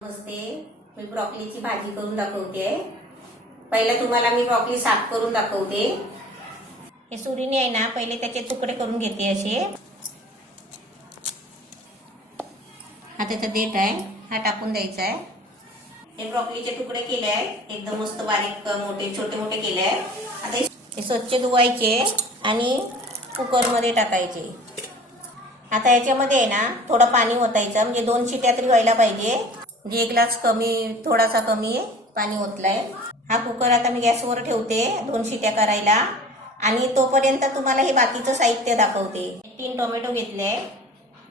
नमस्ते, मी ब्रॉकलीची भाजी करून दाखवते। पहिले तुम्हाला मी ब्रॉकली साफ करून दाखवते। हे सुरीने आहे ना, पहिले त्याचे तुकडे करून घेते असे। हा त्याचा देठ आहे, हा टाकून द्यायचा आहे। हे ब्रॉकलीचे तुकडे केले आहेत, एकदम मस्त बारीक मोठे छोटे मोठे केले आहेत। आता हे स्वच्छ धुवायचे आणि कुकरमध्ये टाकायचे। आता याच्यामध्ये आहे ना थोडं पाणी ओतायचं, म्हणजे 2 शिट्या तरी व्हायला पाहिजे। म्हणजे 1 ग्लास कमी, थोडासा कमी पाणी ओतलंय। हा कुकर आता मी गॅसवर ठेवते 2 शिट्या करायला, आणि तोपर्यंत तुम्हाला हे बाकीचं साहित्य दाखवते। 3 टोमॅटो घेतले,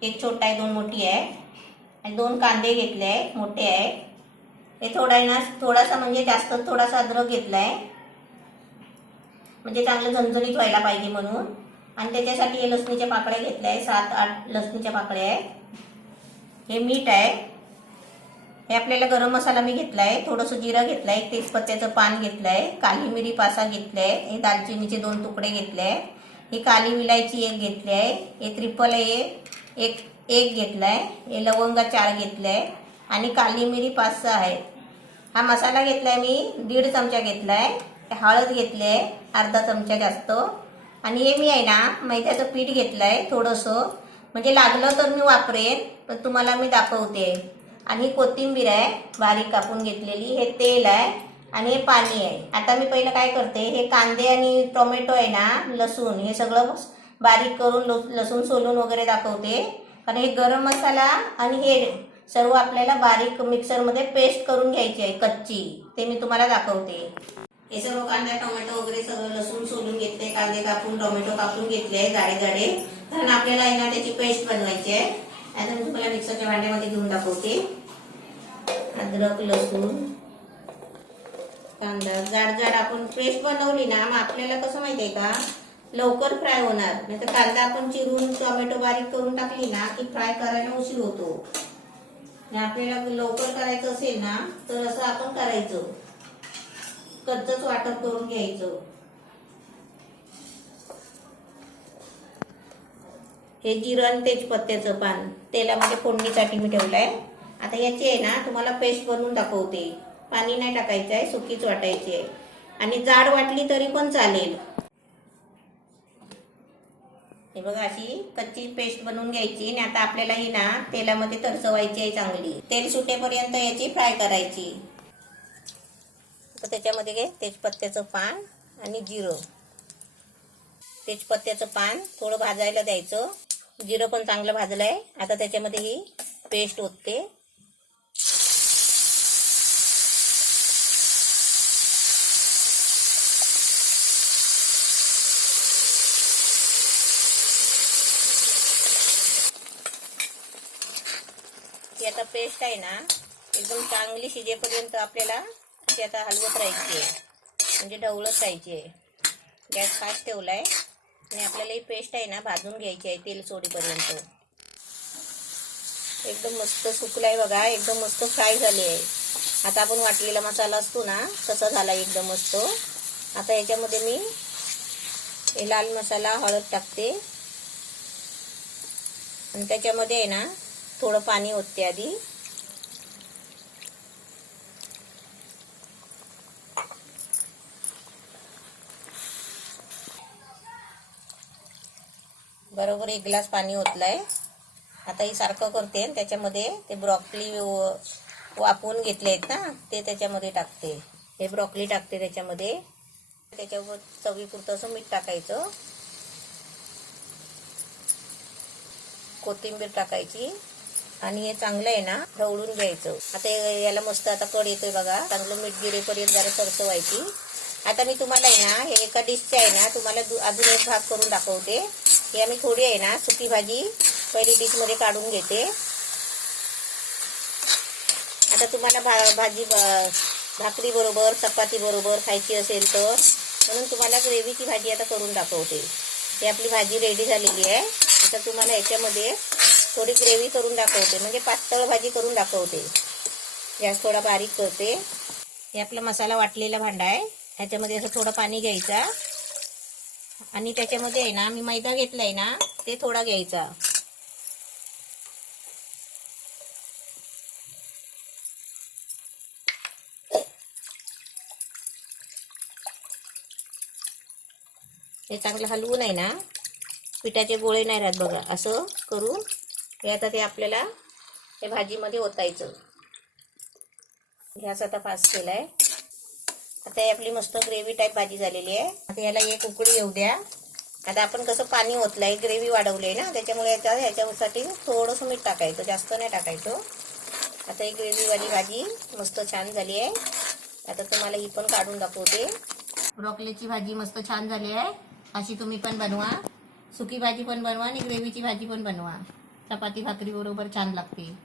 1 छोटा आहे 2 मोठी आहे, आणि 2 कांदे घेतले मोठे आहे। हे थोडा आहे ना, थोडासा म्हणजे जास्त थोडासा अद्रक घेतलाय, म्हणजे चांगलं झणझणीत व्हायला पाहिजे म्हणून। आणि त्याच्यासाठी हे लसणीच्या पाकळ्या घेतल्या आहे, 7-8 लसणीच्या पाकळ्या आहेत। हे मीठ आहे, हे आपल्याला गरम मसाला मी घेतलाय, थोडंसं जिरं घेतलंय, तेजपत्त्याचं पान घेतलंय, काली मिरी 5-6 घेतले, हे दालचिनीचे 2 तुकडे घेतले, ही काली विलायची 1 घेतली आहे, हे त्रिफल आहे एक घेतलाय, हे लवंगा 4 घेतले, आणि काली मिरी 5-6 आहेत। हा मसाला घेतलाय मी 1.5 चमचा घेतलाय, हळद घेतले अर्धा चमचा जास्त, आणि हे मी आहे ना मैद्याचं पीठ घेतलंय थोडंसं, म्हणजे लागलं तर मी वापरेन, पण तुम्हाला मी दाखवते। आणि कोथिंबीर आहे बारीक कापून घेतलेली, हे तेल आहे, आणि हे पाणी आहे। आता मी पहिलं काय करते, हे कांदे आणि टोमॅटो आहे ना, लसूण, हे सगळं बारीक करून लसूण सोलून वगैरे दाखवते, कारण हे गरम मसाला आणि हे सर्व आपल्याला बारीक मिक्सरमध्ये पेस्ट करून घ्यायची आहे कच्ची, ते मी तुम्हाला दाखवते। हे सर्व कांदा टोमॅटो वगैरे सगळं लसूण सोलून घेतले, कांदे कापून टोमॅटो कापून घेतले जाडे जाडे, कारण आपल्याला आहे ना त्याची पेस्ट बनवायची आहे। आता मी तुम्हाला मिक्सरच्या भांड्यामध्ये घेऊन दाखवते। अद्रक लसूण कांदा जाड जाड आपण पेस्ट बनवली ना, मग आपल्याला कसं माहितीये का, लवकर फ्राय होणार। नाही तर कांदा आपण चिरून टोमॅटो बारीक करून टाकली ना की फ्राय करायला उशीर होतो। आपल्याला लवकर करायचं असेल ना तर असं आपण करायचं, कच्चच वाटप करून घ्यायचं। हे जिरं आणि तेजपत्त्याचं पान तेलामध्ये फोडणीसाठी मी ठेवलंय। आता याची आहे ना तुम्हाला पेस्ट बनवून दाखवते, पाणी नाही टाकायचं आहे, सुकीच वाटायची आहे, आणि जाड वाटली तरी पण चालेल। हे बघा अशी कच्ची पेस्ट बनवून घ्यायची, आणि आता आपल्याला ही ना तेलामध्ये तरसवायची आहे चांगली, तेल सुटेपर्यंत याची फ्राय करायची। तर त्याच्यामध्ये तेजपत्त्याचं पान आणि जिरं, तेजपत्त्याचं पान थोडं भाजायला द्यायचं, जिरं पण चांगलं भाजलंय। आता त्याच्यामध्ये ही पेस्ट ओतते, ती आता पेस्ट आहे ना एकदम चांगली शिजेपर्यंत आपल्याला ती आता हलवत राहायची आहे, म्हणजे ढवळत राहायची आहे। गॅस फास्ट ठेवलाय, आणि आपल्याला ही पेस्ट आहे ना भाजून घ्यायची आहे तेल सोडीपर्यंत। एकदम मस्त सुकलाय बघा, एकदम मस्त फ्राय झाली आहे। आता आपण वाटलेला मसाला असतो ना तसा झाला एकदम मस्त। आता याच्यामध्ये मी हे लाल मसाला हळद टाकते, आणि त्याच्यामध्ये आहे ना थोडं पाणी ओतते आधी। बरोबर 1 ग्लास पाणी ओतलंय। आता ही सारखं करते, आणि त्याच्यामध्ये ते ब्रॉकली वाफवून घेतले आहेत ना ते त्याच्यामध्ये टाकते। हे ब्रॉकली टाकते त्याच्यामध्ये, त्याच्यावर चवीपुरतं असं मीठ टाकायचं, कोथिंबीर टाकायची, आणि हे चांगलं आहे ना ढवळून घ्यायचं। आता याला मस्त आता कड येतोय बघा, चांगलं मीठ जिरेपर्यंत जरा तरसवायची। आता मी तुम्हाला आहे ना हे एका डिशचे आहे ना तुम्हाला अजून एक भाग करून दाखवते। हे आम्ही थोडी आहे ना सुकी भाजी पहिली डिश मध्ये काढून घेते। आता तुम्हाला भाजी भाकरी बरोबर चपाती बरोबर खायची असेल तर, म्हणून तुम्हाला ग्रेव्हीची भाजी आता करून दाखवते। ही आपली भाजी रेडी झालेली आहे। आता तुम्हाला याच्यामध्ये थोडी ग्रेव्ही करून दाखवते, म्हणजे पातळ भाजी करून दाखवते। गॅस थोडा बारीक करते। हे आपला मसाला वाटलेला भांडा आहे, ह्याच्यामध्ये असं थोडं पाणी घ्यायचा, आणि त्याच्यामध्ये आहे ना मी मैदा घेतलाय ना ते थोडा घ्यायचा, हे चांगलं हलवून आहे ना, पिठाचे गोळे नाही राहत बघा. असं करून हे आता ते आपल्याला हे भाजीमध्ये ओतायचं. गॅस आता फास्ट केला आहे. आता ही आपली मस्त ग्रेव्ही टाईप भाजी झालेली आहे. आता याला एक उकळी येऊ द्या. आता आपण कसं पाणी ओतलं आहे, ग्रेव्ही वाढवली आहे ना, त्याच्यामुळे ह्याच्यासाठी थोडंसं मीठ टाकायचं, जास्त नाही टाकायचं. आता ही ग्रेव्हीवाली भाजी मस्त छान झाली आहे. आता तुम्हाला ही पण काढून दाखवते. ब्रोकोलीची भाजी मस्त छान झाली आहे. अशी तुम्ही पण बनवा. सुकी भाजी पण बनवा आणि ग्रेव्हीची भाजी पण बनवा. चपाती भाकरी बरोबर छान लागते.